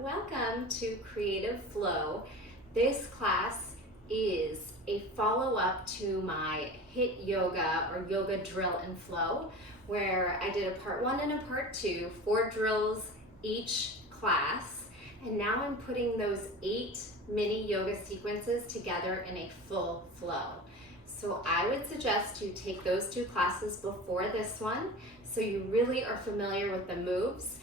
Welcome to Creative Flow. This class is a follow-up to my HIIT yoga or yoga drill and flow, where I did a part 1 and a part 2, 4 drills each class, and now I'm putting those 8 mini yoga sequences together in a full flow. So I would suggest you take those 2 classes before this one so you really are familiar with the moves.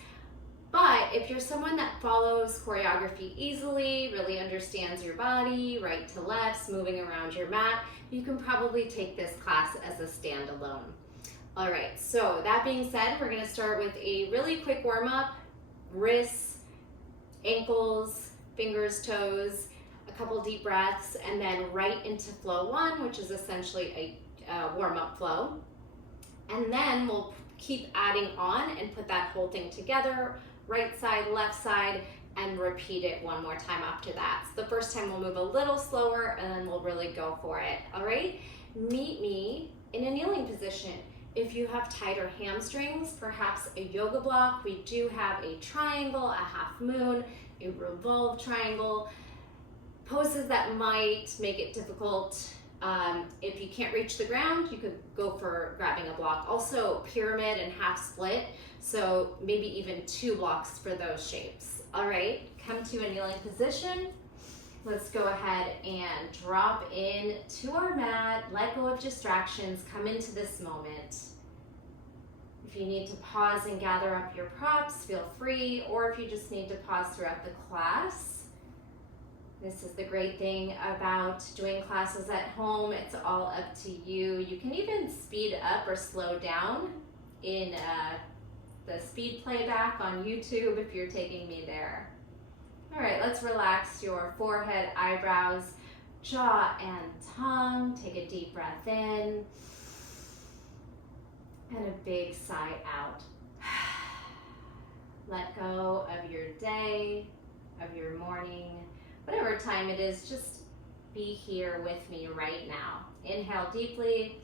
But if you're someone that follows choreography easily, really understands your body, right to lefts, moving around your mat, you can probably take this class as a standalone. All right, so that being said, we're gonna start with a really quick warm-up, wrists, ankles, fingers, toes, a couple deep breaths, and then right into flow 1, which is essentially a warm-up flow. And then we'll keep adding on and put that whole thing together, right side, left side, and repeat it one more time after that. So the first time we'll move a little slower and then we'll really go for it, all right? Meet me in a kneeling position. If you have tighter hamstrings, perhaps a yoga block, we do have a triangle, a half moon, a revolve triangle. Poses that might make it difficult. If you can't reach the ground, you could go for grabbing a block. Also pyramid and half split, so maybe even 2 blocks for those shapes. All right, come to a kneeling position. Let's go ahead and drop in to our mat, let go of distractions, come into this moment. If you need to pause and gather up your props, feel free, or if you just need to pause throughout the class. This is the great thing about doing classes at home. It's all up to you. You can even speed up or slow down in the speed playback on YouTube if you're taking me there. All right, let's relax your forehead, eyebrows, jaw, and tongue. Take a deep breath in and a big sigh out. Let go of your day, of your morning, whatever time it is, just be here with me right now. Inhale deeply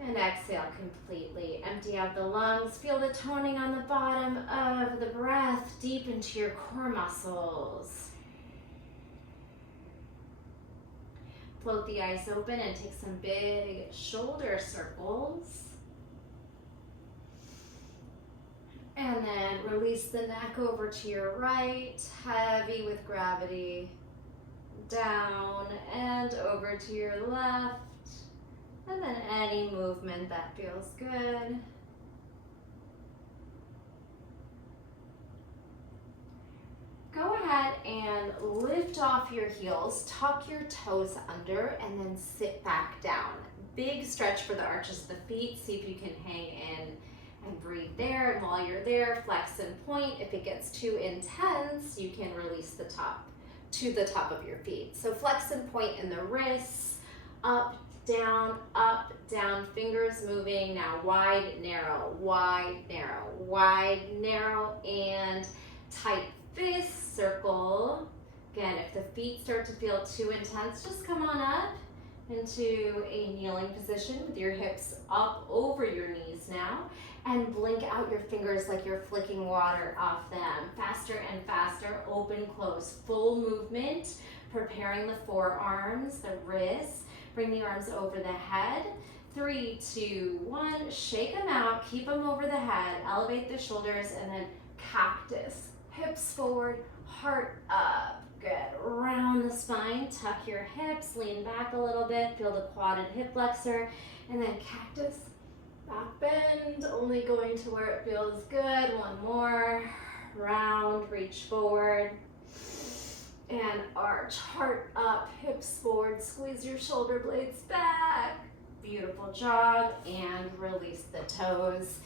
and exhale completely. Empty out the lungs. Feel the toning on the bottom of the breath deep into your core muscles. Float the eyes open and take some big shoulder circles. And then release the neck over to your right, heavy with gravity. Down and over to your left. And then any movement that feels good. Go ahead and lift off your heels, tuck your toes under, and then sit back down. Big stretch for the arches of the feet. See if you can hang in and breathe there. And while you're there, flex and point. If it gets too intense, you can release the top to the top of your feet. So flex and point in the wrists, up, down, fingers moving. Now wide, narrow, wide, narrow, and tight fist circle. Again, if the feet start to feel too intense, just come on up into a kneeling position with your hips up over your knees now, and blink out your fingers like you're flicking water off them. Faster and faster, open, close, full movement, preparing the forearms, the wrists, bring the arms over the head. 3, 2, 1, shake them out, keep them over the head, elevate the shoulders, and then cactus. Hips forward, heart up. Good. Round the spine, tuck your hips, lean back a little bit, feel the quad and hip flexor, and then cactus. Back bend, only going to where it feels good. One more. Round, reach forward, and arch. Heart up, hips forward, squeeze your shoulder blades back. Beautiful job, and release the toes.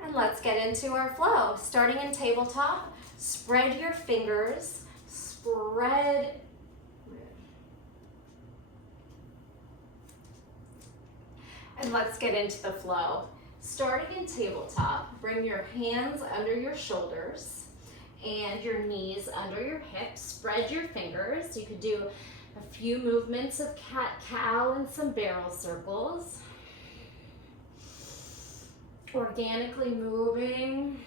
And let's get into our flow. Starting in tabletop, spread your fingers, spread. And let's get into the flow. Starting in tabletop, bring your hands under your shoulders and your knees under your hips. Spread your fingers. You could do a few movements of cat-cow and some barrel circles. Organically moving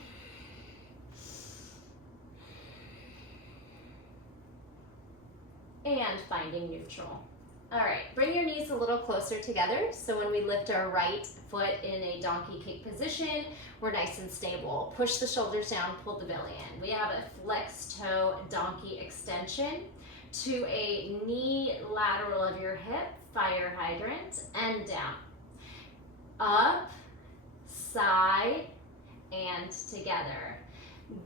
and finding neutral. All right, bring your knees a little closer together. So when we lift our right foot in a donkey kick position, we're nice and stable. Push the shoulders down, pull the belly in. We have a flex toe donkey extension to a knee lateral of your hip, fire hydrant, and down. Up, side, and together.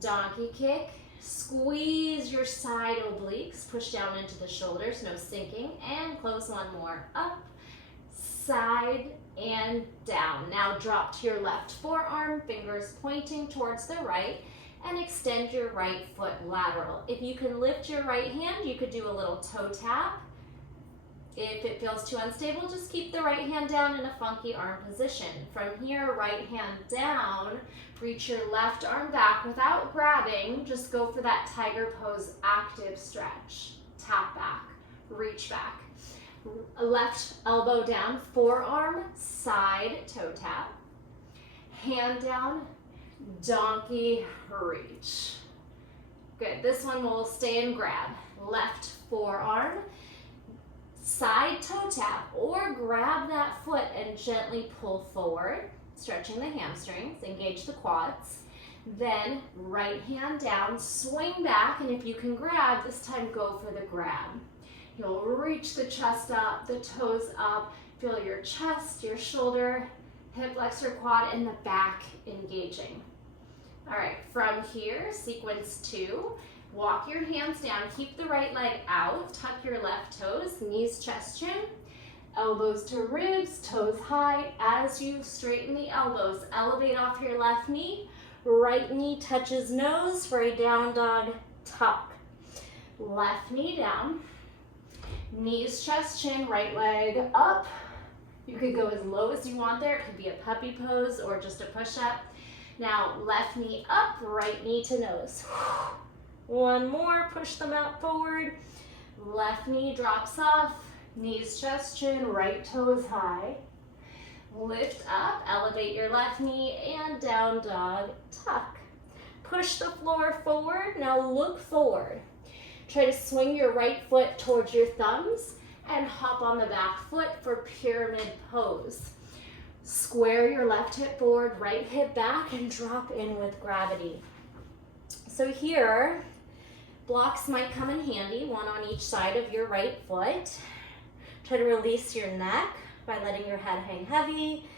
Donkey kick. Squeeze your side obliques, push down into the shoulders, no sinking, and close one more. Up, side, and down. Now drop to your left forearm, fingers pointing towards the right, and extend your right foot lateral. If you can lift your right hand, you could do a little toe tap. If it feels too unstable, just keep the right hand down in a funky arm position. From here, right hand down, reach your left arm back without grabbing. Just go for that tiger pose active stretch. Tap back, reach back. Left elbow down, forearm, side toe tap. Hand down, donkey reach. Good, this one will stay and grab. Left forearm, side toe tap, or grab that foot and gently pull forward, stretching the hamstrings, engage the quads. Then right hand down, swing back, and if you can grab, this time go for the grab. You'll reach the chest up, the toes up, feel your chest, your shoulder, hip flexor quad, and the back engaging. All right, from here, sequence 2. Walk your hands down, keep the right leg out, tuck your left toes, knees, chest, chin, elbows to ribs, toes high. As you straighten the elbows, elevate off your left knee, right knee touches nose for a down dog tuck. Left knee down, knees, chest, chin, right leg up. You could go as low as you want there. It could be a puppy pose or just a push-up. Now, left knee up, right knee to nose. One more, push the mat forward. Left knee drops off, knees, chest, chin, right toes high. Lift up, elevate your left knee, and down dog, tuck. Push the floor forward, now look forward. Try to swing your right foot towards your thumbs and hop on the back foot for pyramid pose. Square your left hip forward, right hip back, and drop in with gravity. So here, blocks might come in handy, one on each side of your right foot. Try to release your neck by letting your head hang heavy.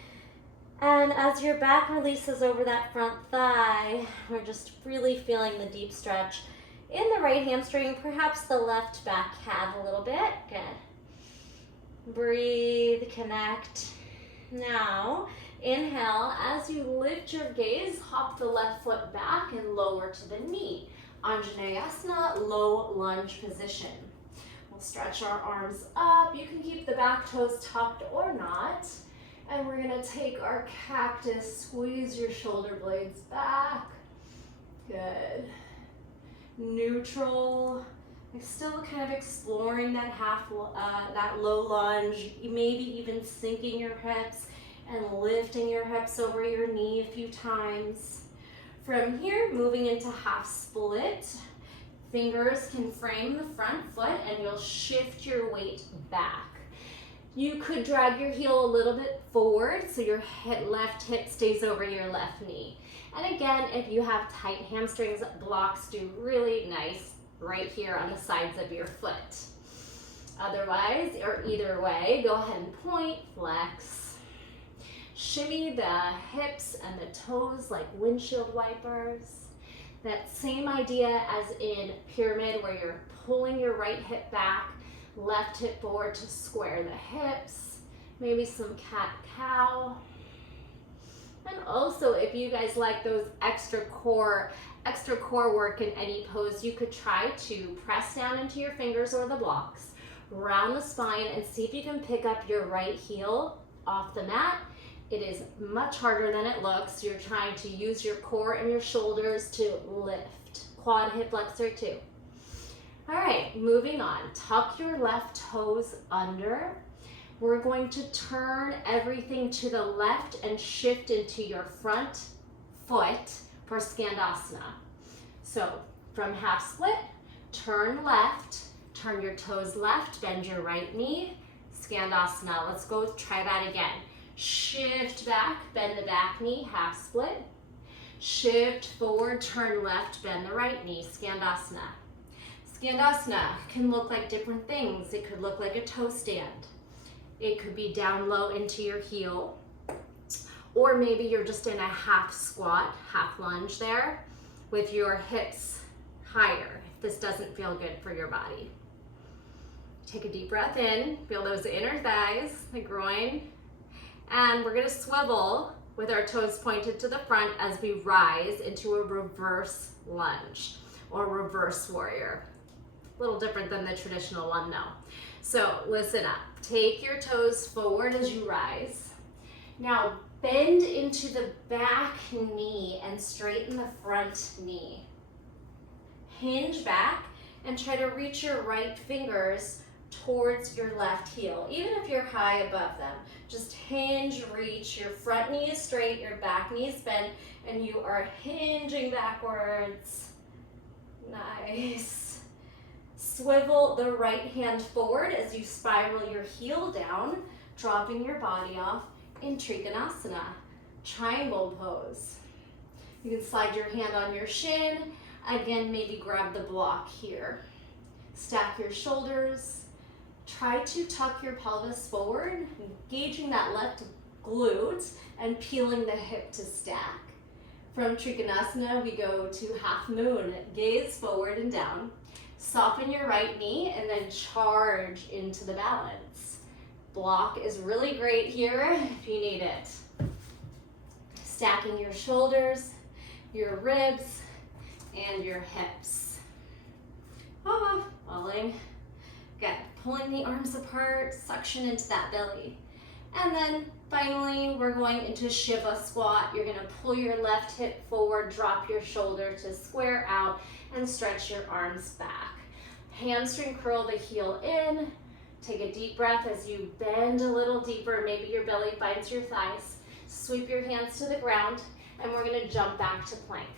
And as your back releases over that front thigh, we're just really feeling the deep stretch in the right hamstring, perhaps the left back calf a little bit. Good. Breathe, connect. Now, inhale, as you lift your gaze, hop the left foot back and lower to the knee. Anjaneyasana, low lunge position. We'll stretch our arms up. You can keep the back toes tucked or not. And we're gonna take our cactus, squeeze your shoulder blades back. Good. Neutral. You're still kind of exploring that that low lunge, maybe even sinking your hips and lifting your hips over your knee a few times. From here, moving into half split. Fingers can frame the front foot and you'll shift your weight back. You could drag your heel a little bit forward so your left hip stays over your left knee. And again, if you have tight hamstrings, blocks do really nice right here on the sides of your foot. Otherwise, or either way, go ahead and point, flex. Shimmy the hips and the toes like windshield wipers. That same idea as in pyramid where you're pulling your right hip back, left hip forward to square the hips. Maybe some cat-cow. And also, if you guys like those extra core work in any pose, you could try to press down into your fingers or the blocks, round the spine, and see if you can pick up your right heel off the mat. It is much harder than it looks. You're trying to use your core and your shoulders to lift. Quad hip flexor too. All right, moving on. Tuck your left toes under. We're going to turn everything to the left and shift into your front foot for Skandasana. So from half split, turn left, Turn your toes left, bend your right knee, Skandasana. Let's go try that again. Shift back, bend the back knee, half split. Shift forward, turn left, bend the right knee, Skandasana. Skandasana can look like different things. It could look like a toe stand. It could be down low into your heel. Or maybe you're just in a half squat, half lunge there with your hips higher if this doesn't feel good for your body. Take a deep breath in, feel those inner thighs, the groin, and we're gonna swivel with our toes pointed to the front as we rise into a reverse lunge or reverse warrior. A little different than the traditional one though. So listen up, take your toes forward as you rise. Now bend into the back knee and straighten the front knee. Hinge back and try to reach your right fingers towards your left heel, even if you're high above them. Just hinge, reach, your front knee is straight, your back knee is bent, and you are hinging backwards. Nice. Swivel the right hand forward as you spiral your heel down, dropping your body off in Trikonasana, triangle pose. You can slide your hand on your shin. Again, maybe grab the block here. Stack your shoulders. Try to tuck your pelvis forward, engaging that left glute and peeling the hip to stack. From Trikonasana, we go to half moon. Gaze forward and down. Soften your right knee and then charge into the balance. Block is really great here if you need it. Stacking your shoulders, your ribs, and your hips. Falling. Good. Pulling the arms apart, suction into that belly. And then finally, we're going into Shiva squat. You're gonna pull your left hip forward, drop your shoulder to square out, and stretch your arms back. Hamstring curl the heel in. Take a deep breath as you bend a little deeper. Maybe your belly finds your thighs. Sweep your hands to the ground, and we're gonna jump back to plank.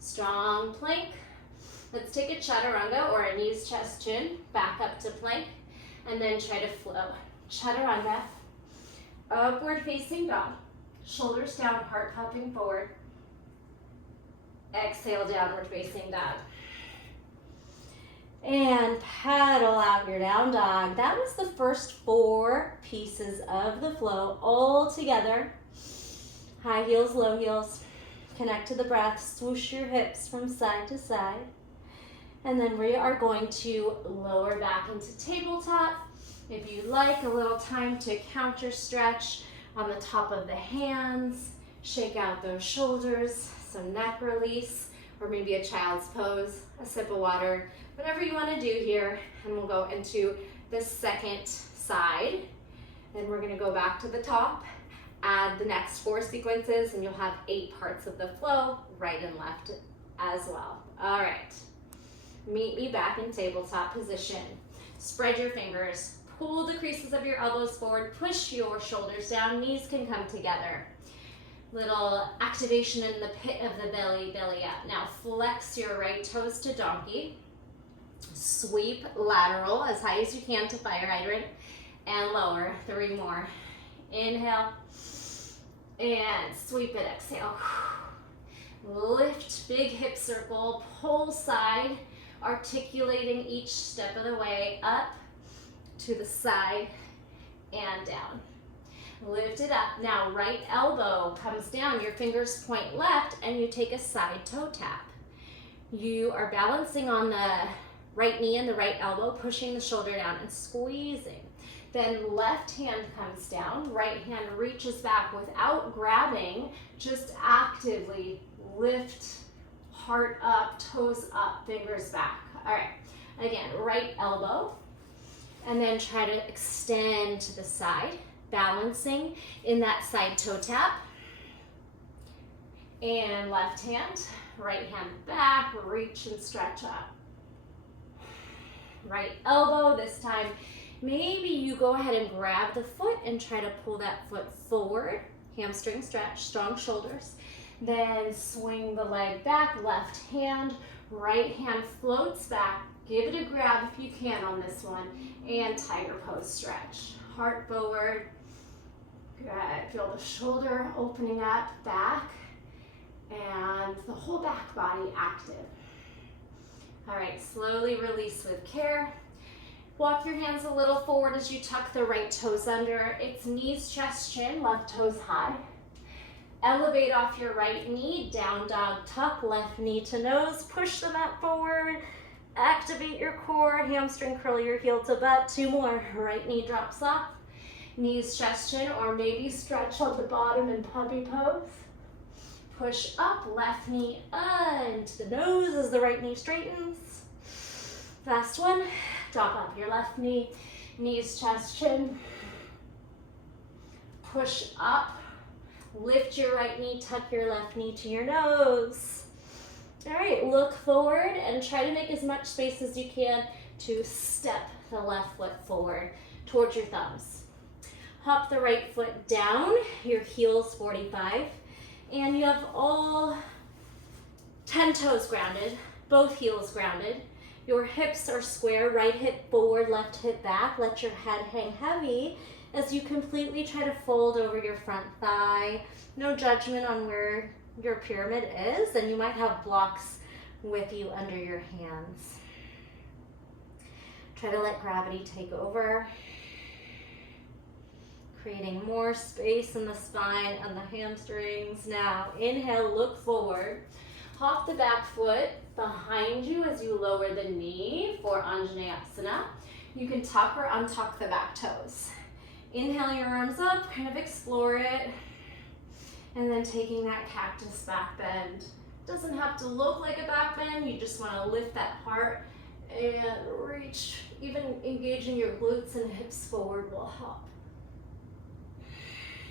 Strong plank. Let's take a chaturanga or a knees, chest, chin, back up to plank, and then try to flow. Chaturanga, upward facing dog. Shoulders down, heart popping forward. Exhale, downward facing dog. And paddle out your down dog. That was the first 4 pieces of the flow all together. High heels, low heels. Connect to the breath, swoosh your hips from side to side. And then we are going to lower back into tabletop. If you like, a little time to counter stretch on the top of the hands. Shake out those shoulders, some neck release, or maybe a child's pose, a sip of water, whatever you want to do here. And we'll go into the second side. Then we're going to go back to the top, add the next 4 sequences, and you'll have 8 parts of the flow, right and left as well. All right. Meet me back in tabletop position. Spread your fingers, pull the creases of your elbows forward, push your shoulders down, knees can come together. Little activation in the pit of the belly, belly up. Now flex your right toes to donkey. Sweep lateral as high as you can to fire hydrant, and lower. 3 more. Inhale, and sweep it, exhale. Lift, big hip circle, pull side, articulating each step of the way up to the side and down. Lift it up. Now right elbow comes down, your fingers point left, and you take a side toe tap. You are balancing on the right knee and the right elbow, pushing the shoulder down and squeezing. Then left hand comes down, right hand reaches back without grabbing, just actively lift, heart up, toes up, fingers back. All right, again, right elbow, and then try to extend to the side, balancing in that side toe tap. And left hand, right hand back, reach and stretch up. Right elbow, this time, maybe you go ahead and grab the foot and try to pull that foot forward, hamstring stretch, strong shoulders. Then swing the leg back, left hand, right hand floats back, Give it a grab if you can on this one. And tiger pose stretch. Heart forward. Good. Feel the shoulder opening up, back, and the whole back body active. All right, slowly release with care. Walk your hands a little forward as you tuck the right toes under. It's knees, chest, chin, left toes high. Elevate off your right knee, down dog tuck, left knee to nose. Push the mat forward. Activate your core, hamstring curl your heel to butt. 2 more. Right knee drops off. Knees, chest, chin, or maybe stretch on the bottom in puppy pose. Push up, left knee into the nose as the right knee straightens. Last one. Drop up your left knee, knees, chest, chin. Push up. Lift your right knee, tuck your left knee to your nose. All right, look forward and try to make as much space as you can to step the left foot forward towards your thumbs. Hop the right foot down, your heels 45, and you have all 10 toes grounded, both heels grounded. Your hips are square, right hip forward, left hip back. Let your head hang heavy as you completely try to fold over your front thigh. No judgment on where your pyramid is, and you might have blocks with you under your hands. Try to let gravity take over, creating more space in the spine and the hamstrings. Now, inhale, look forward. Hop the back foot behind you as you lower the knee for Anjaneyasana. You can tuck or untuck the back toes. Inhale your arms up, kind of explore it. And then taking that cactus back bend. Doesn't have to look like a back bend, you just want to lift that heart and reach, even engaging your glutes and hips forward will help.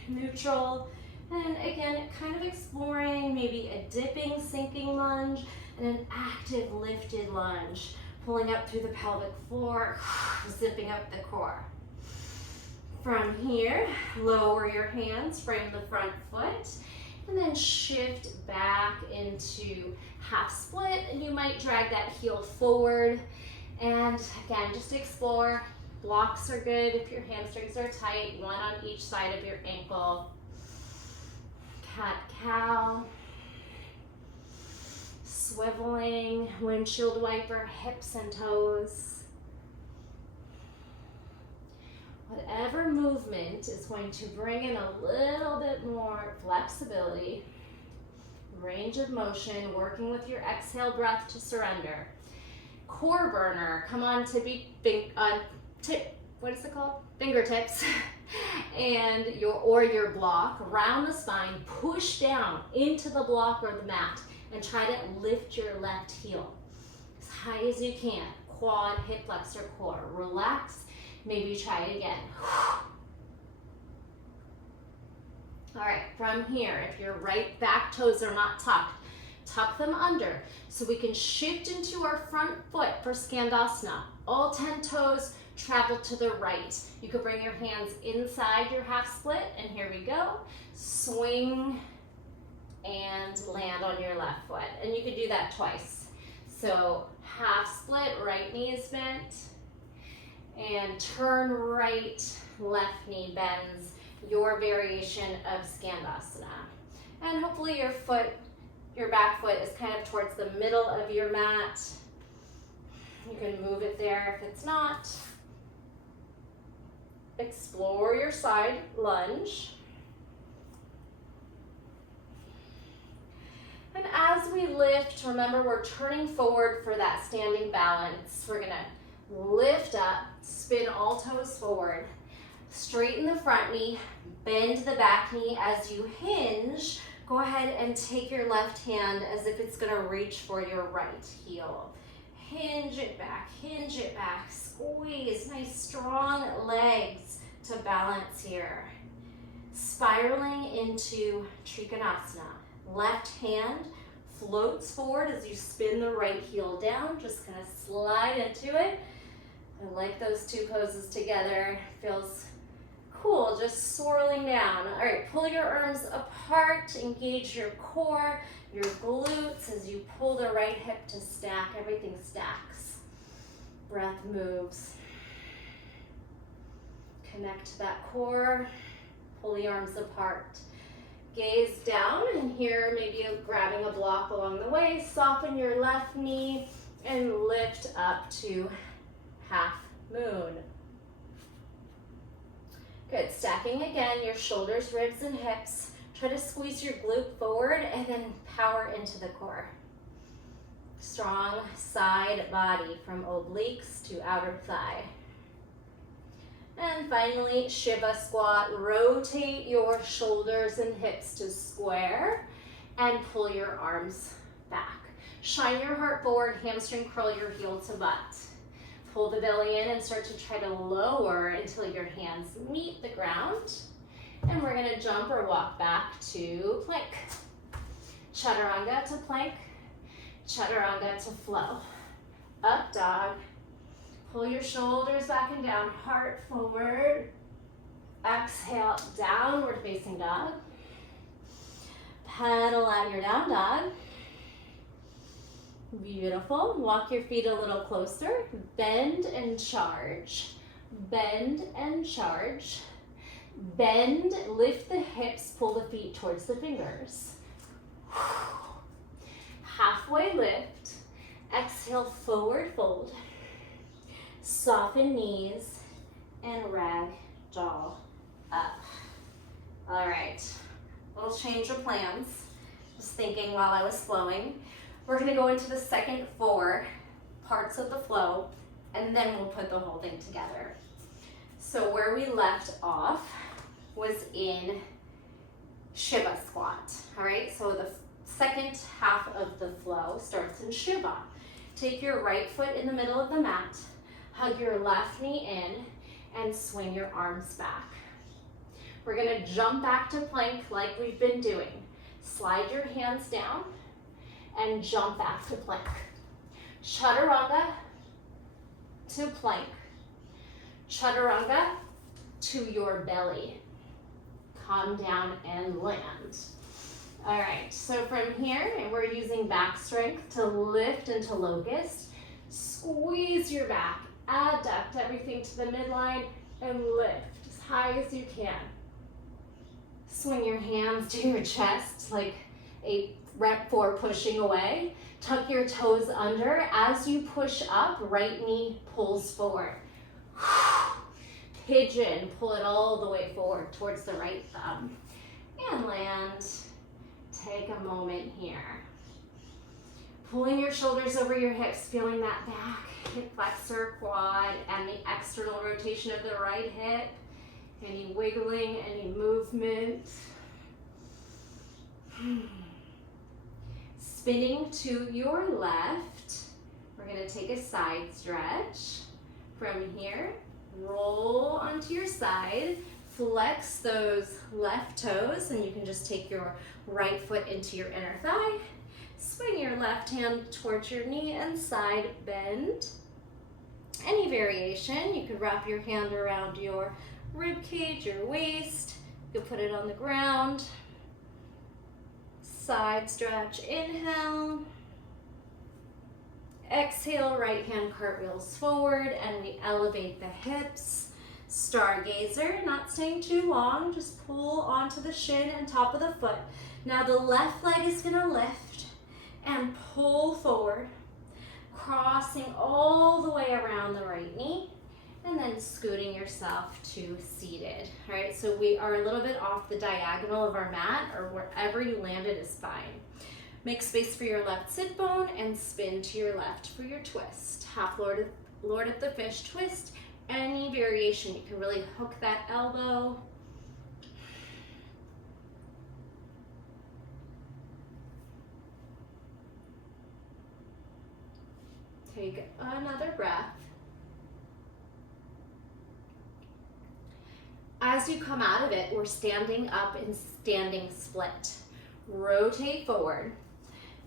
Neutral, and again, kind of exploring maybe a dipping, sinking lunge and an active lifted lunge, pulling up through the pelvic floor, zipping up the core. From here, lower your hands, frame the front foot, and then shift back into half split, and you might drag that heel forward. And again, just explore. Blocks are good if your hamstrings are tight, one on each side of your ankle. Cat-cow. Swiveling, windshield wiper, hips and toes. Whatever movement is going to bring in a little bit more flexibility, range of motion, working with your exhale breath to surrender. Core burner, come on to what is it called? Fingertips. And your block around the spine, push down into the block or the mat and try to lift your left heel as high as you can. Quad, hip flexor, core. Relax. Maybe try it again. All right, from here, if your right back toes are not tucked, tuck them under so we can shift into our front foot for Skandasana. All 10 toes travel to the right. You could bring your hands inside your half split, and here we go. Swing and land on your left foot, and you could do that twice. So half split, right knee is bent, and turn right, left knee bends, your variation of Skandasana. And hopefully your back foot is kind of towards the middle of your mat. You can move it there if it's not. Explore your side lunge. And as we lift, remember we're turning forward for that standing balance. We're gonna lift up, spin all toes forward, straighten the front knee, bend the back knee. As you hinge, go ahead and take your left hand as if it's gonna reach for your right heel. Hinge it back, squeeze, nice strong legs to balance here. Spiraling into Trikonasana. Left hand floats forward as you spin the right heel down, just gonna slide into it. I like those two poses together. Feels cool, just swirling down. All right, pull your arms apart, engage your core, your glutes as you pull the right hip to stack. Everything stacks. breath moves. Connect to that core, pull the arms apart. Gaze down, and here maybe grabbing a block along the way, soften your left knee and lift up to half moon. Good, stacking again, your shoulders, ribs, and hips. Try to squeeze your glute forward and then power into the core. Strong side body from obliques to outer thigh. And finally, Shiva squat. Rotate your shoulders and hips to square and pull your arms back. Shine your heart forward, hamstring curl your heel to butt. Pull the belly in and start to try to lower until your hands meet the ground. And we're gonna jump or walk back to plank. Chaturanga to plank, chaturanga to flow. Up dog. Pull your shoulders back and down, heart forward. Exhale, downward facing dog. Pedal out your down dog. Beautiful. Walk your feet a little closer. Bend and charge. Bend and charge. Bend, lift the hips, pull the feet towards the fingers. Halfway lift. Exhale, forward fold. Soften knees and rag doll up. All right, little change of plans. Just thinking while I was flowing. We're gonna go into the second 4 parts of the flow, and then we'll put the whole thing together. So where we left off was in Shiva squat, all right? So the second half of the flow starts in Shiva. Take your right foot in the middle of the mat, hug your left knee in, and swing your arms back. We're gonna jump back to plank like we've been doing. Slide your hands down and jump back to plank. Chaturanga to plank. Chaturanga to your belly. Come down and land. All right, so from here, and we're using back strength to lift into locust. Squeeze your back, adduct everything to the midline, and lift as high as you can. Swing your hands to your chest like a rep 4 pushing away. Tuck your toes under. As you push up, right knee pulls forward. Pigeon, pull it all the way forward towards the right thumb. And land. Take a moment here. Pulling your shoulders over your hips, feeling that back hip flexor, quad, and the external rotation of the right hip. Any wiggling, any movement. Spinning to your left, we're gonna take a side stretch. From here, roll onto your side, flex those left toes, and you can just take your right foot into your inner thigh. Swing your left hand towards your knee and side bend. Any variation, you could wrap your hand around your rib cage, your waist. You could put it on the ground. Side stretch, inhale. Exhale, right hand cartwheels forward, and we elevate the hips. Stargazer, not staying too long, just pull onto the shin and top of the foot. Now the left leg is gonna lift and pull forward, crossing all the way around the right knee, and then scooting yourself to seated. All right, so we are a little bit off the diagonal of our mat, or wherever you landed is fine. Make space for your left sit bone and spin to your left for your twist. Half Lord of the Fish twist. Any variation, you can really hook that elbow. Take another breath. As you come out of it, we're standing up in standing split. Rotate forward.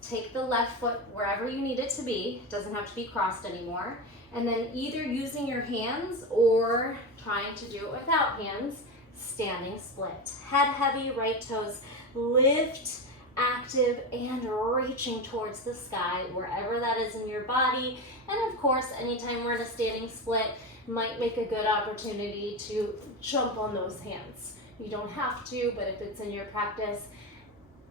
Take the left foot wherever you need it to be. It doesn't have to be crossed anymore. And then either using your hands or trying to do it without hands, standing split. Head heavy, right toes lift active and reaching towards the sky, wherever that is in your body. And of course, anytime we're in a standing split, might make a good opportunity to jump on those hands. You don't have to, but if it's in your practice,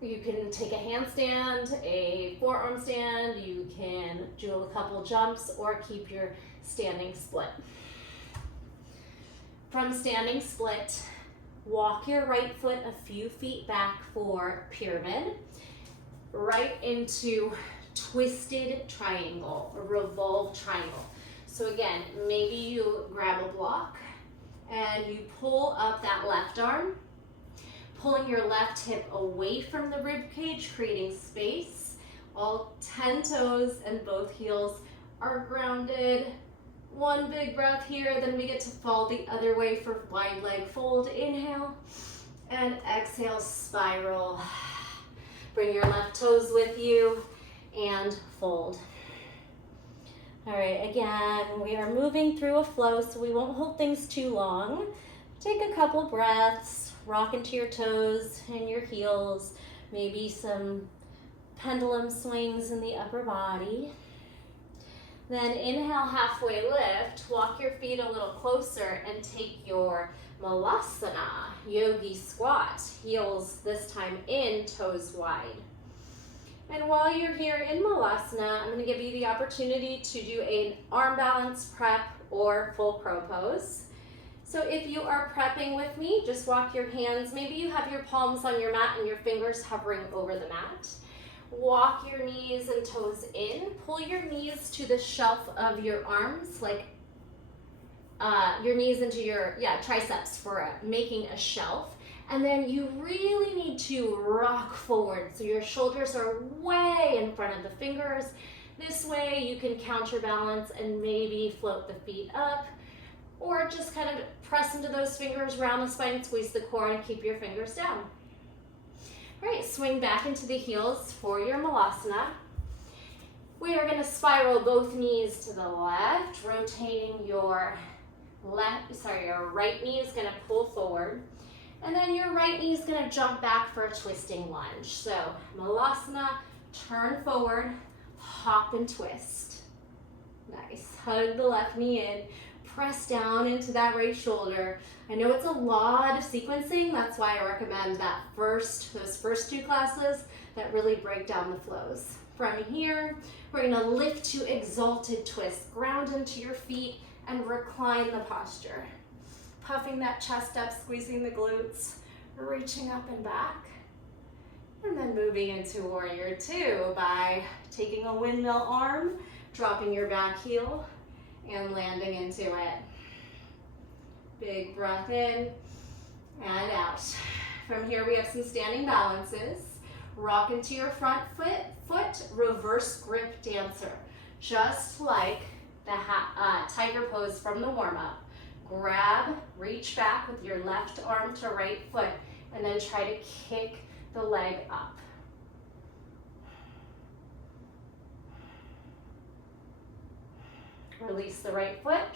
you can take a handstand, a forearm stand, you can do a couple jumps, or keep your standing split. From standing split, walk your right foot a few feet back for pyramid, right into twisted triangle, or revolved triangle. So again, maybe you grab a block and you pull up that left arm, pulling your left hip away from the rib cage, creating space. All 10 toes and both heels are grounded. One big breath here, then we get to fall the other way for wide leg fold. Inhale, and exhale, spiral. Bring your left toes with you and fold. All right, again, we are moving through a flow, so we won't hold things too long. Take a couple breaths, rock into your toes and your heels, maybe some pendulum swings in the upper body. Then inhale, halfway lift, walk your feet a little closer and take your Malasana, yogi squat, heels this time in, toes wide. And while you're here in Malasana, I'm going to give you the opportunity to do an arm balance prep or full crow pose. So if you are prepping with me, just walk your hands, maybe you have your palms on your mat and your fingers hovering over the mat. Walk your knees and toes in, pull your knees to the shelf of your arms, like your knees into your triceps for making a shelf. And then you really need to rock forward. So your shoulders are way in front of the fingers. This way you can counterbalance and maybe float the feet up, or just kind of press into those fingers, round the spine, squeeze the core, and keep your fingers down. All right, swing back into the heels for your Malasana. We are going to spiral both knees to the left, rotating your right knee is going to pull forward. And then your right knee is going to jump back for a twisting lunge. So Malasana, turn forward, hop and twist. Nice. Hug the left knee in, press down into that right shoulder. I know it's a lot of sequencing. That's why I recommend those first two classes that really break down the flows. From here, we're going to lift to exalted twist. Ground into your feet and recline the posture. Puffing that chest up, squeezing the glutes, reaching up and back. And then moving into warrior two by taking a windmill arm, dropping your back heel, and landing into it. Big breath in and out. From here we have some standing balances. Rock into your front foot, reverse grip dancer. Just like the tiger pose from the warm-up. Grab, reach back with your left arm to right foot, and then try to kick the leg up. Release the right foot,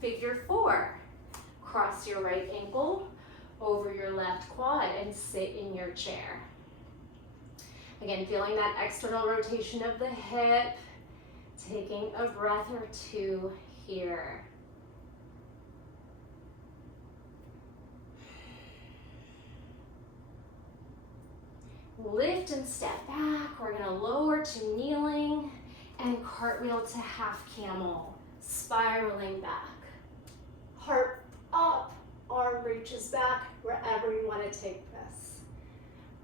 figure four. Cross your right ankle over your left quad and sit in your chair. Again, feeling that external rotation of the hip, taking a breath or two here. Lift and step back. We're going to lower to kneeling and cartwheel to half camel, spiraling back. Heart up, arm reaches back, wherever you want to take this.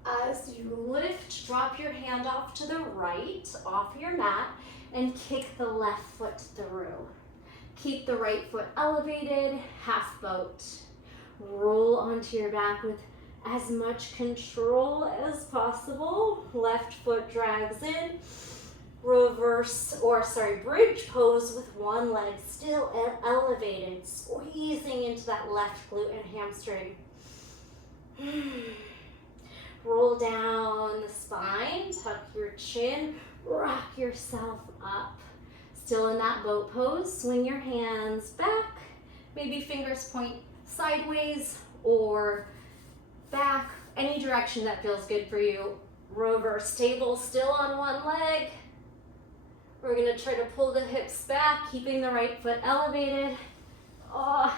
As you lift, drop your hand off to the right, off your mat, and kick the left foot through. Keep the right foot elevated, half boat. Roll onto your back with as much control as possible. Left foot drags in. Bridge pose with one leg still elevated, squeezing into that left glute and hamstring. Roll down the spine, tuck your chin, rock yourself up. Still in that boat pose, swing your hands back, maybe fingers point sideways or back, any direction that feels good for you. Reverse table, still on one leg. We're gonna try to pull the hips back, keeping the right foot elevated. Oh.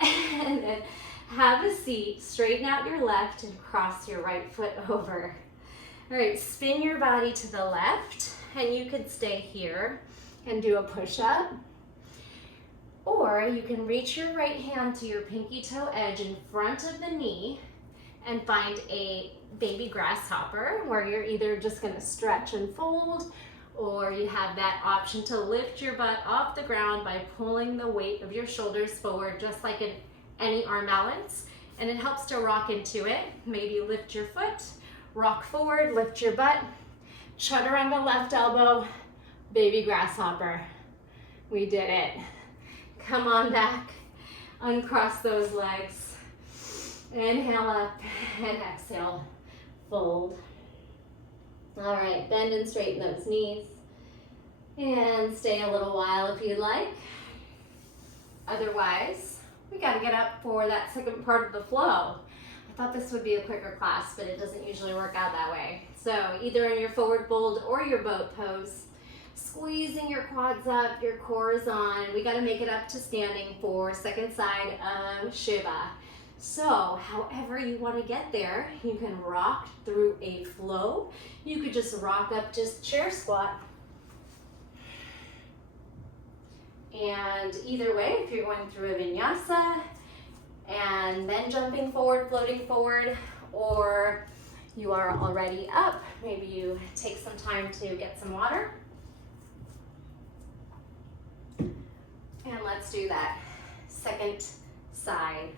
And then have a seat, straighten out your left and cross your right foot over. All right, spin your body to the left, and you could stay here and do a push-up. Or you can reach your right hand to your pinky toe edge in front of the knee and find a baby grasshopper, where you're either just gonna stretch and fold, or you have that option to lift your butt off the ground by pulling the weight of your shoulders forward, just like in any arm balance. And it helps to rock into it. Maybe lift your foot, rock forward, lift your butt, chaturanga left elbow, baby grasshopper. We did it. Come on back, uncross those legs. Inhale up and exhale, fold. All right, bend and straighten those knees. And stay a little while if you'd like. Otherwise, we gotta get up for that second part of the flow. I thought this would be a quicker class, but it doesn't usually work out that way. So either in your forward fold or your boat pose, squeezing your quads up, your core is on. We gotta make it up to standing for second side of Shiva. So however you wanna get there, you can rock through a flow. You could just rock up, just chair squat. And either way, if you're going through a vinyasa and then jumping forward, floating forward, or you are already up, maybe you take some time to get some water. And let's do that second side.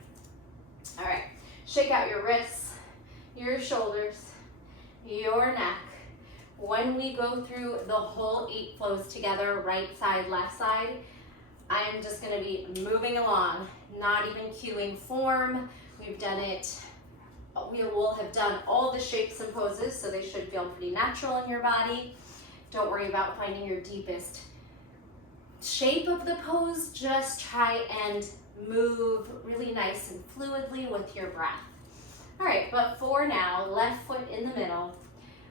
All right, shake out your wrists, your shoulders, your neck. When we go through the whole 8 flows together, right side, left side, I'm just gonna be moving along, not even cueing form. We've done it, we will have done all the shapes and poses, so they should feel pretty natural in your body. Don't worry about finding your deepest shape of the pose, just try and move really nice and fluidly with your breath. All right, but for now, left foot in the middle,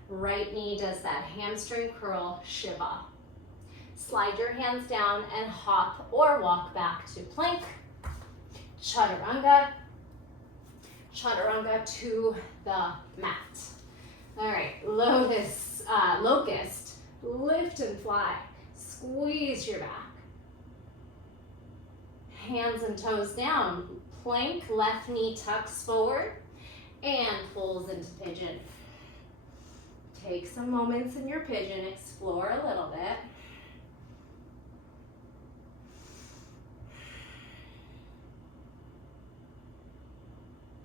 right knee does that hamstring curl, Shiva. Slide your hands down and hop or walk back to plank. Chaturanga. Chaturanga to the mat. All right, locust, lift and fly. Squeeze your back. Hands and toes down. Plank, left knee tucks forward and pulls into pigeon. Take some moments in your pigeon, explore a little bit.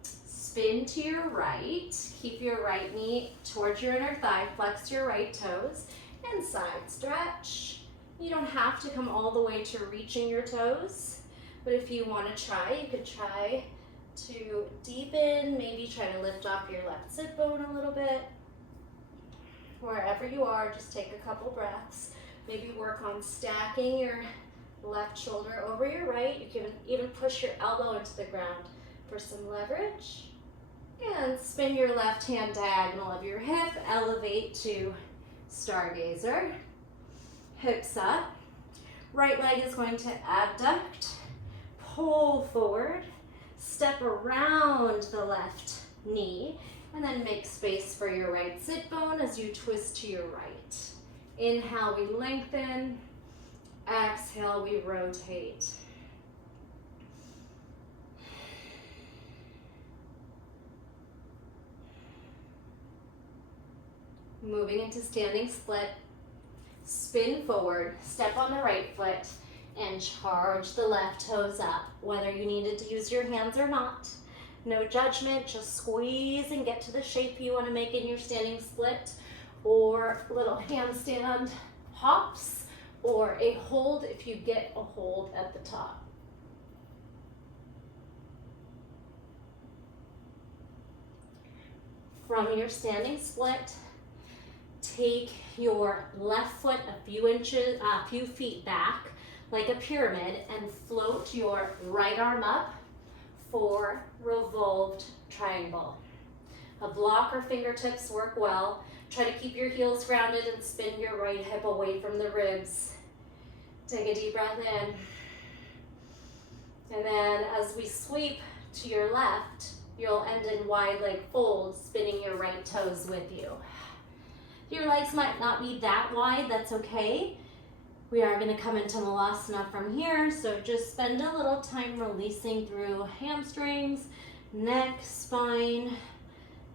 Spin to your right, keep your right knee towards your inner thigh, flex your right toes, and side stretch. You don't have to come all the way to reaching your toes, but if you want to try, you could try to deepen, maybe try to lift off your left sit bone a little bit. Wherever you are, just take a couple breaths. Maybe work on stacking your left shoulder over your right. You can even push your elbow into the ground for some leverage. And spin your left hand diagonal of your hip, elevate to stargazer. Hips up. Right leg is going to abduct, pull forward, step around the left knee, and then make space for your right sit bone as you twist to your right. Inhale, we lengthen. Exhale, we rotate. Moving into standing split, spin forward, step on the right foot, and charge the left toes up, whether you needed to use your hands or not. No judgment, just squeeze and get to the shape you want to make in your standing split, or little handstand hops, or a hold if you get a hold at the top. From your standing split, take your left foot a few feet back like a pyramid and float your right arm up for revolved triangle. A block or fingertips work well. Try to keep your heels grounded and spin your right hip away from the ribs. Take a deep breath in. And then as we sweep to your left, you'll end in wide leg fold, spinning your right toes with you. Your legs might not be that wide, that's okay. We are going to come into Malasana from here, so just spend a little time releasing through hamstrings, neck, spine,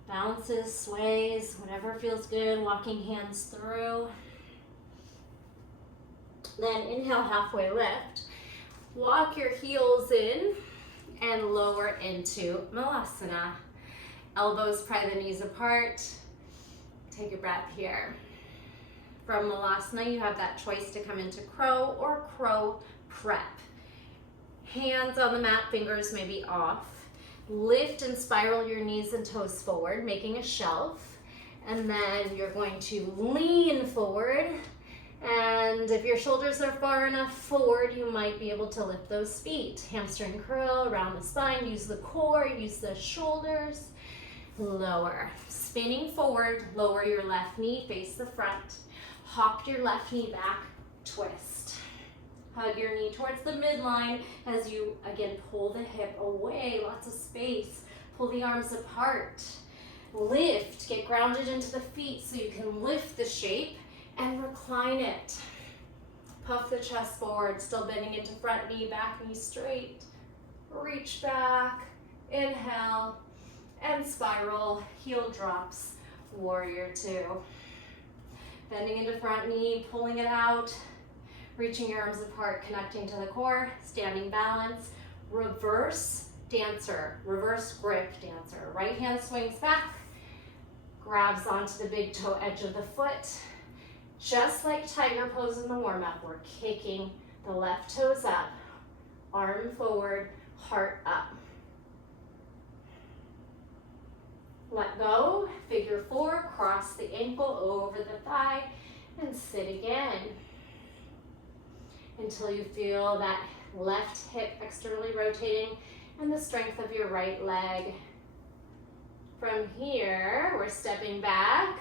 bounces, sways, whatever feels good, walking hands through. Then inhale, halfway lift. Walk your heels in and lower into Malasana. Elbows pry the knees apart. Take a breath here. From Malasana, you have that choice to come into crow or crow prep. Hands on the mat, fingers may be off. Lift and spiral your knees and toes forward, making a shelf. And then you're going to lean forward. And if your shoulders are far enough forward, you might be able to lift those feet. Hamstring curl around the spine, use the core, use the shoulders. Lower. Spinning forward, lower your left knee, face the front. Hop your left knee back, twist. Hug your knee towards the midline as you, again, pull the hip away, lots of space. Pull the arms apart. Lift, get grounded into the feet so you can lift the shape and recline it. Puff the chest forward, still bending into front knee, back knee straight. Reach back, inhale, and spiral, heel drops, warrior two. Bending into front knee, pulling it out, reaching your arms apart, connecting to the core, standing balance, reverse dancer, reverse grip dancer. Right hand swings back, grabs onto the big toe edge of the foot. Just like tiger pose in the warm-up, we're kicking the left toes up, arm forward, heart up. Let go, figure four, cross the ankle over the thigh, and sit again. Until you feel that left hip externally rotating and the strength of your right leg. From here, we're stepping back,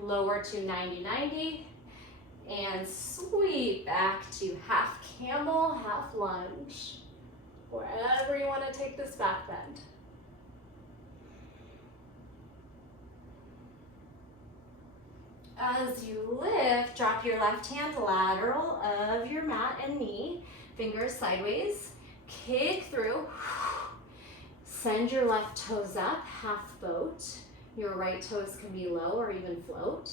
lower to 90-90, and sweep back to half camel, half lunge. Wherever you want to take this back bend. As you lift, drop your left hand lateral of your mat and knee, fingers sideways, kick through, send your left toes up, half boat. Your right toes can be low or even float.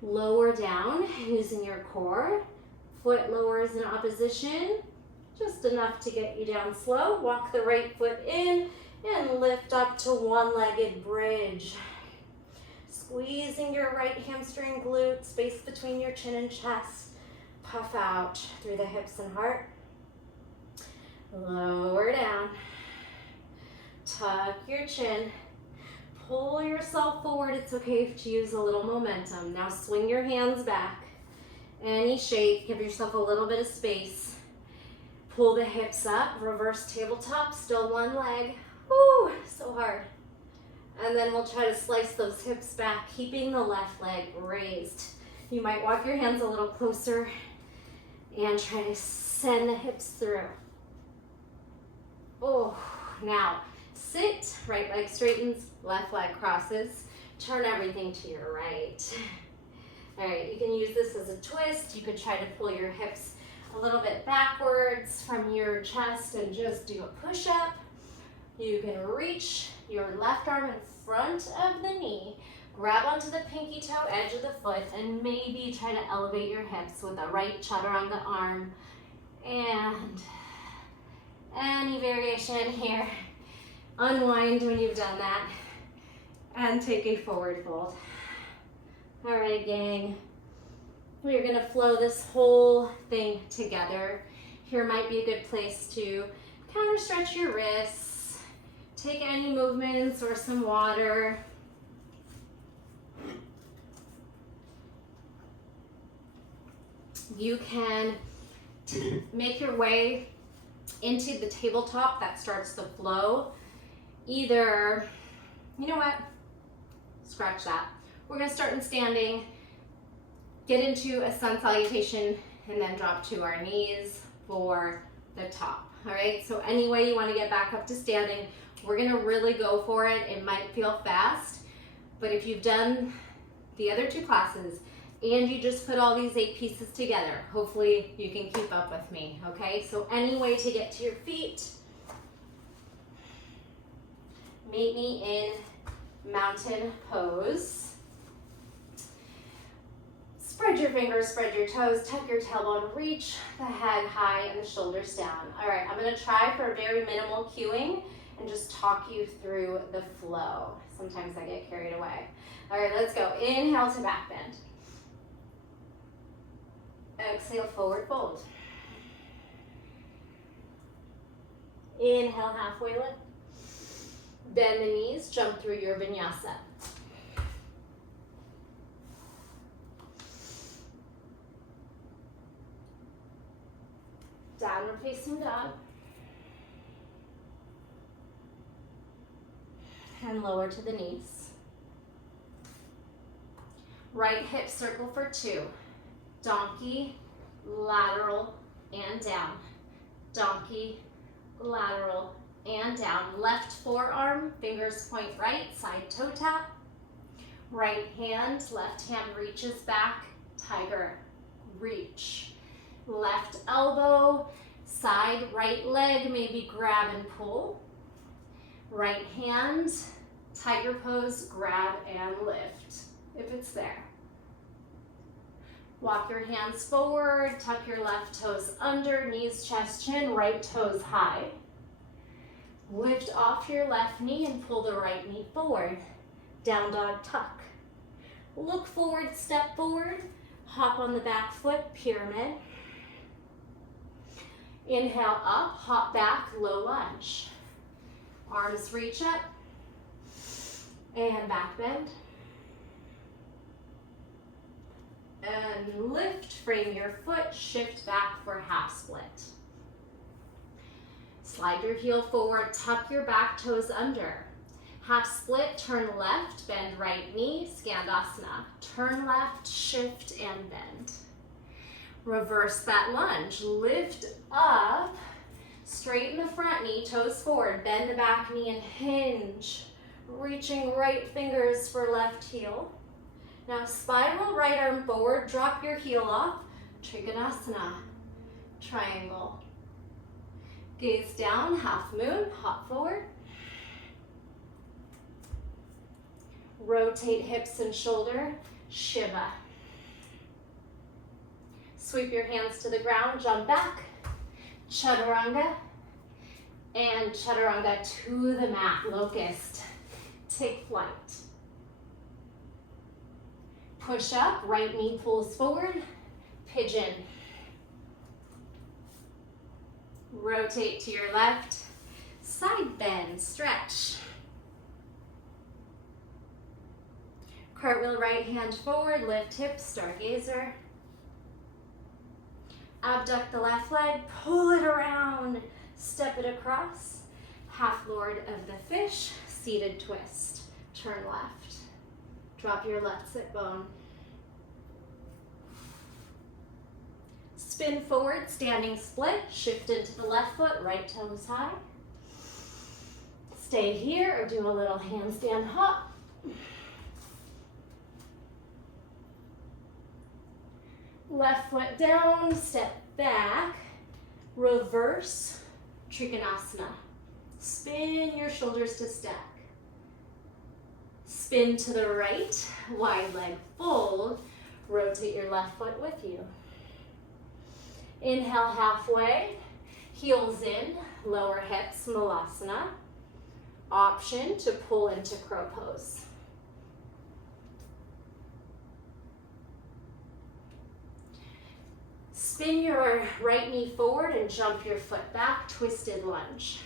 Lower down using your core, foot lowers in opposition, just enough to get you down slow. Walk the right foot in and lift up to one-legged bridge. Squeezing your right hamstring glute, space between your chin and chest. Puff out through the hips and heart. Lower down. Tuck your chin. Pull yourself forward. It's okay to use a little momentum. Now swing your hands back. Any shape, give yourself a little bit of space. Pull the hips up, reverse tabletop, still one leg. Woo, so hard. And then we'll try to slice those hips back, keeping the left leg raised. You might walk your hands a little closer and try to send the hips through. Oh, now sit, right leg straightens, left leg crosses. Turn everything to your right. All right, you can use this as a twist. You could try to pull your hips a little bit backwards from your chest and just do a push-up. You can reach your left arm in front of the knee, grab onto the pinky toe edge of the foot, and maybe try to elevate your hips with a right chaturanga arm. And any variation here. Unwind when you've done that. And take a forward fold. All right, gang. We're gonna flow this whole thing together. Here might be a good place to counter stretch your wrists, take any movements or some water. You can make your way into the tabletop that starts the flow. Either, you know what, scratch that. We're gonna start in standing, get into a sun salutation, and then drop to our knees for the top. All right, so any way you wanna get back up to standing, we're gonna really go for it. It might feel fast, but if you've done the other two classes and you just put all these 8 pieces together, hopefully you can keep up with me, okay? So any way to get to your feet, meet me in mountain pose. Spread your fingers, spread your toes, tuck your tailbone, reach the head high and the shoulders down. All right, I'm gonna try for a very minimal cueing and just talk you through the flow. Sometimes I get carried away. All right, let's go. Inhale to back bend. Exhale, forward fold. Inhale, halfway lift. Bend the knees, jump through your vinyasa. Downward facing dog. And lower to the knees. Right hip circle for 2. Donkey, lateral, and down. Donkey, lateral, and down. Left forearm, fingers point right, side toe tap. Right hand, left hand reaches back, tiger, reach. Left elbow, side right leg, maybe grab and pull. Right hand, tiger pose, grab and lift, if it's there. Walk your hands forward, tuck your left toes under, knees, chest, chin, right toes high. Lift off your left knee and pull the right knee forward. Down dog tuck. Look forward, step forward, hop on the back foot, pyramid. Inhale up, hop back, low lunge. Arms reach up, and back bend. And lift, frame your foot, shift back for half split. Slide your heel forward, tuck your back toes under. Half split, turn left, bend right knee, Skandasana. Turn left, shift and bend. Reverse that lunge, lift up, straighten the front knee, toes forward, bend the back knee and hinge. Reaching right fingers for left heel. Now spiral right arm forward, drop your heel off, Trikonasana, triangle. Gaze down, half moon, hop forward. Rotate hips and shoulder, Shiva. Sweep your hands to the ground, jump back, Chaturanga, and Chaturanga to the mat, locust. Take flight. Push up, right knee pulls forward, pigeon. Rotate to your left, side bend, stretch. Cartwheel right hand forward, lift hips, stargazer. Abduct the left leg, pull it around, step it across. Half lord of the fish, seated twist. Turn left. Drop your left sit bone. Spin forward, standing split, shift into the left foot, right toes high. Stay here or do a little handstand hop. Left foot down, step back, reverse Trikonasana. Spin your shoulders to stack. Spin to the right, wide leg fold, rotate your left foot with you. Inhale halfway, heels in, lower hips, Malasana. Option to pull into crow pose. Spin your right knee forward and jump your foot back, twisted lunge.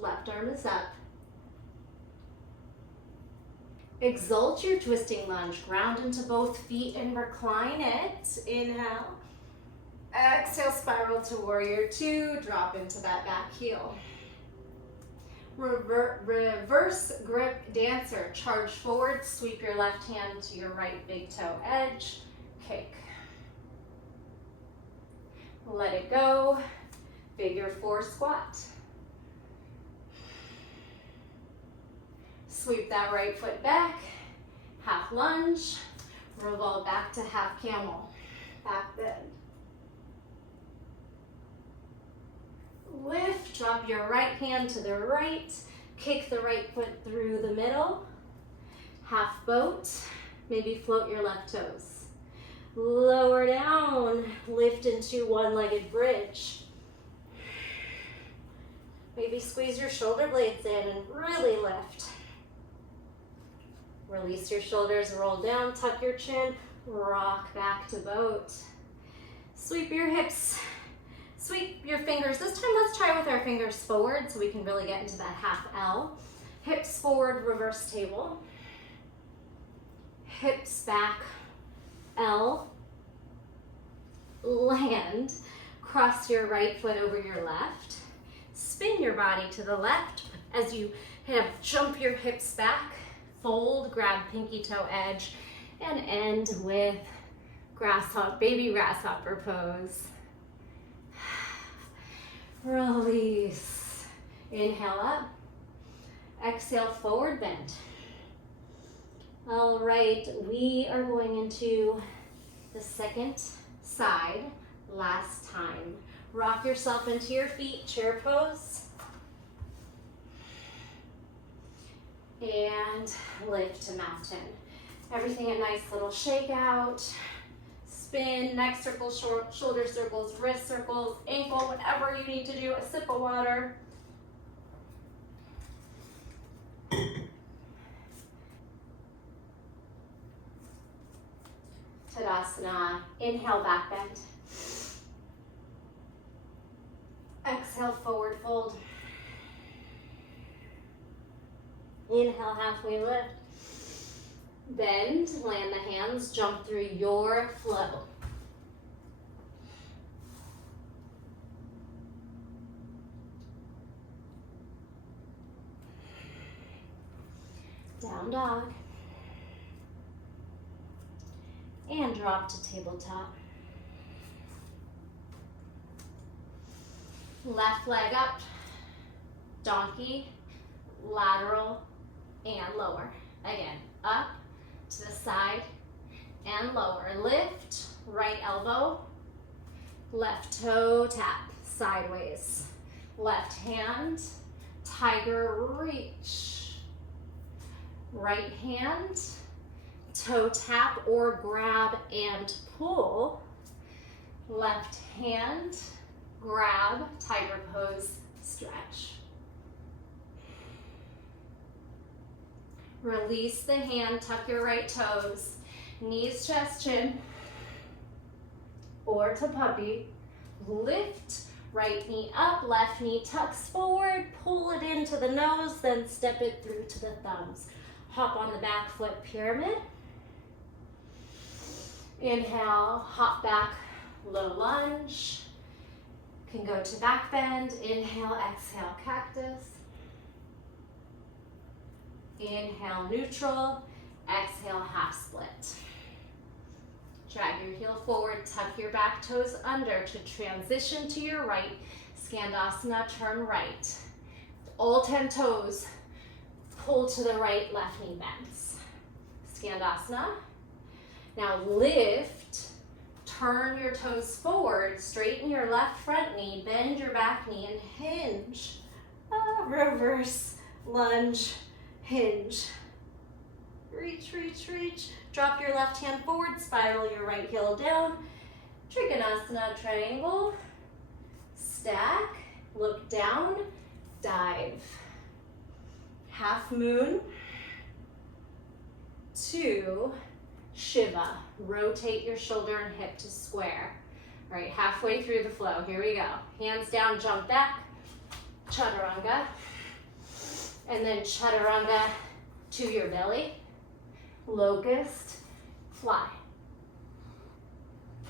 Left arm is up. Exalt your twisting lunge, ground into both feet and recline it. Inhale. Exhale, spiral to warrior two. Drop into that back heel. Reverse grip dancer. Charge forward, sweep your left hand to your right big toe edge. Kick. Let it go. Figure four squat. Sweep that right foot back. Half lunge. Revolve back to half camel. Back bend. Lift, drop your right hand to the right, kick the right foot through the middle, half boat, maybe float your left toes. Lower down, lift into one-legged bridge. Maybe squeeze your shoulder blades in and really lift. Release your shoulders, roll down, tuck your chin, rock back to boat. Sweep your hips. Sweep your fingers. This time let's try with our fingers forward so we can really get into that half L. Hips forward, reverse table. Hips back, L. Land. Cross your right foot over your left. Spin your body to the left as you jump your hips back. Fold, grab pinky toe edge, and end with baby grasshopper pose. Release. Inhale up. Exhale, forward bend. All right, we are going into the second side, last time. Rock yourself into your feet, chair pose. And lift to mountain. Everything a nice little shake out. Spin, neck circles, shoulder circles, wrist circles, ankle, whatever you need to do, a sip of water. Tadasana, inhale, back bend. Exhale, forward fold. Inhale, halfway lift. Bend, land the hands, jump through your flow. Down dog. And drop to tabletop. Left leg up, donkey, lateral, and lower. Again, up, to the side, and lower. Lift, right elbow, left toe tap, sideways. Left hand, tiger reach. Right hand, toe tap or grab and pull. Left hand, grab, tiger pose, stretch. Release the hand, tuck your right toes, knees, chest, chin, or to puppy. Lift, right knee up, left knee tucks forward, pull it into the nose, then step it through to the thumbs. Hop on the back foot, pyramid. Inhale, hop back, low lunge. Can go to back bend. Inhale, exhale, cactus. Inhale, neutral. Exhale, half split. Drag your heel forward, tuck your back toes under to transition to your right. Skandasana, turn right. All 10 toes pull to the right, left knee bends. Skandasana. Now lift, turn your toes forward, straighten your left front knee, bend your back knee, and hinge. Reverse lunge. Hinge. Reach, reach, reach. Drop your left hand forward, spiral your right heel down. Trikonasana, triangle. Stack, look down, dive. Half moon. 2, Shiva. Rotate your shoulder and hip to square. All right, halfway through the flow. Here we go. Hands down, jump back. Chaturanga. And then chaturanga to your belly. Locust, fly.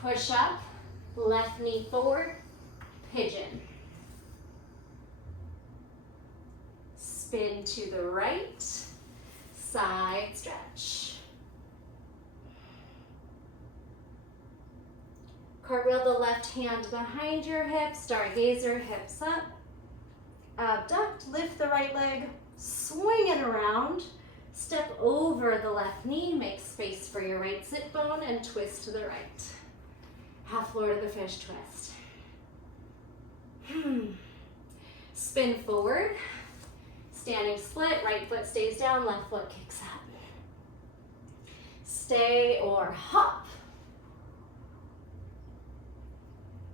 Push up, Left knee forward, pigeon. Spin to the right, side stretch. Cartwheel the left hand behind your hip, stargazer, hips up. Abduct, lift the right leg, swing it around. Step over the left knee, make space for your right sit bone, and twist to the right. Half Lord of the Fish twist. Spin forward, standing split, right foot stays down, left foot kicks up. Stay or hop.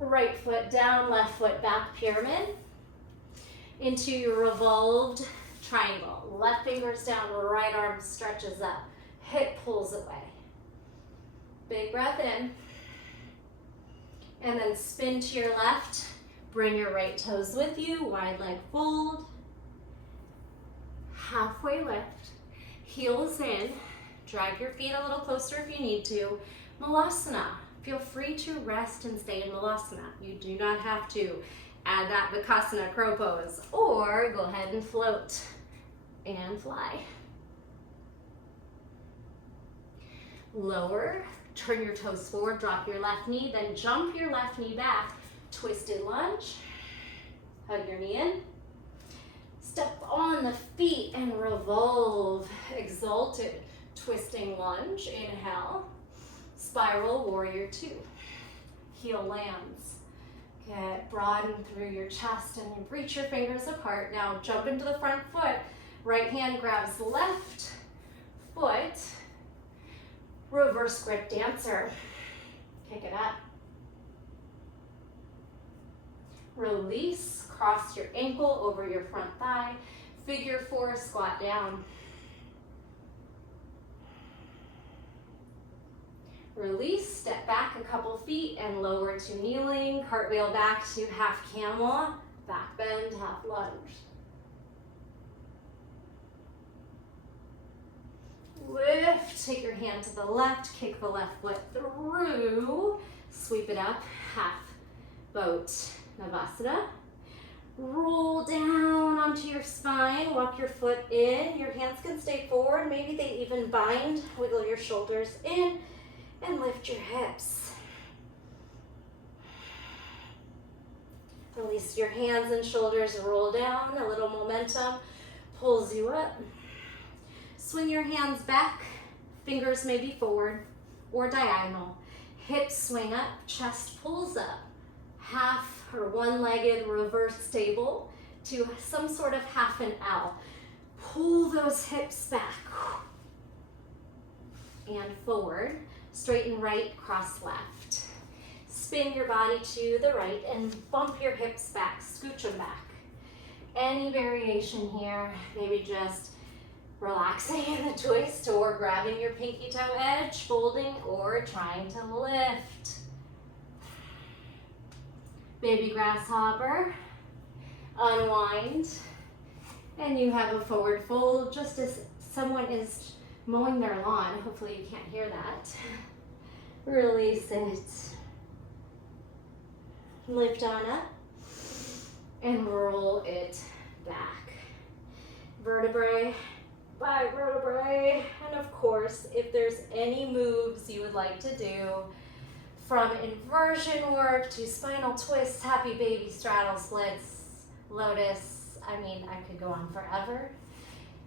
Right foot down, left foot back, pyramid. Into your revolved triangle. Left fingers down, right arm stretches up. Hip pulls away. Big breath in. And then spin to your left. Bring your right toes with you. Wide leg fold. Halfway lift. Heels in. Drag your feet a little closer if you need to. Malasana. Feel free to rest and stay in Malasana. You do not have to add that Vikasana crow pose, or go ahead and float and fly. Lower, turn your toes forward, drop your left knee, then jump your left knee back, twisted lunge, hug your knee in, step on the feet and revolve, exalted, twisting lunge, inhale, spiral warrior two, heel lands. Get broaden through your chest and reach your fingers apart. Now jump into the front foot. Right hand grabs left foot. Reverse grip dancer. Kick it up. Release. Cross your ankle over your front thigh. Figure four, squat down. Release, step back a couple feet and lower to kneeling. Cartwheel back to half camel, back bend, half lunge. Lift, take your hand to the left, kick the left foot through, sweep it up, half boat Navasana. Roll down onto your spine, walk your foot in. Your hands can stay forward, maybe they even bind. Wiggle your shoulders in. And lift your hips. Release your hands and shoulders, roll down. A little momentum pulls you up. Swing your hands back, fingers maybe forward or diagonal. Hips swing up, chest pulls up. Half or one-legged reverse stable to some sort of half an L. Pull those hips back and forward. Straighten right, cross left. Spin your body to the right and bump your hips back, scooch them back. Any variation here, maybe just relaxing in the twist or grabbing your pinky toe edge, folding or trying to lift. Baby grasshopper, unwind, and you have a forward fold just as someone is mowing their lawn. Hopefully you can't hear that. Release it. Lift on up and roll it back. Vertebrae by vertebrae. And of course, if there's any moves you would like to do, from inversion work to spinal twists, happy baby straddle splits, lotus, I mean, I could go on forever.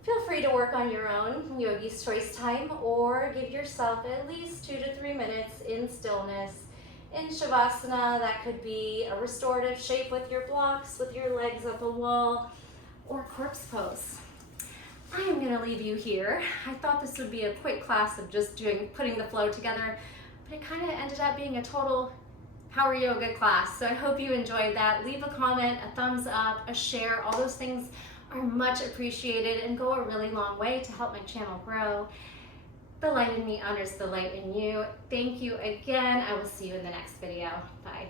Feel free to work on your own, Yogi's Choice time, or give yourself at least 2 to 3 minutes in stillness. In Shavasana, that could be a restorative shape with your blocks, with your legs up a wall, or corpse pose. I am gonna leave you here. I thought this would be a quick class of just putting the flow together, but it kind of ended up being a total power yoga class. So I hope you enjoyed that. Leave a comment, a thumbs up, a share, all those things are much appreciated and go a really long way to help my channel grow. The light in me honors the light in you. Thank you again. I will see you in the next video. Bye.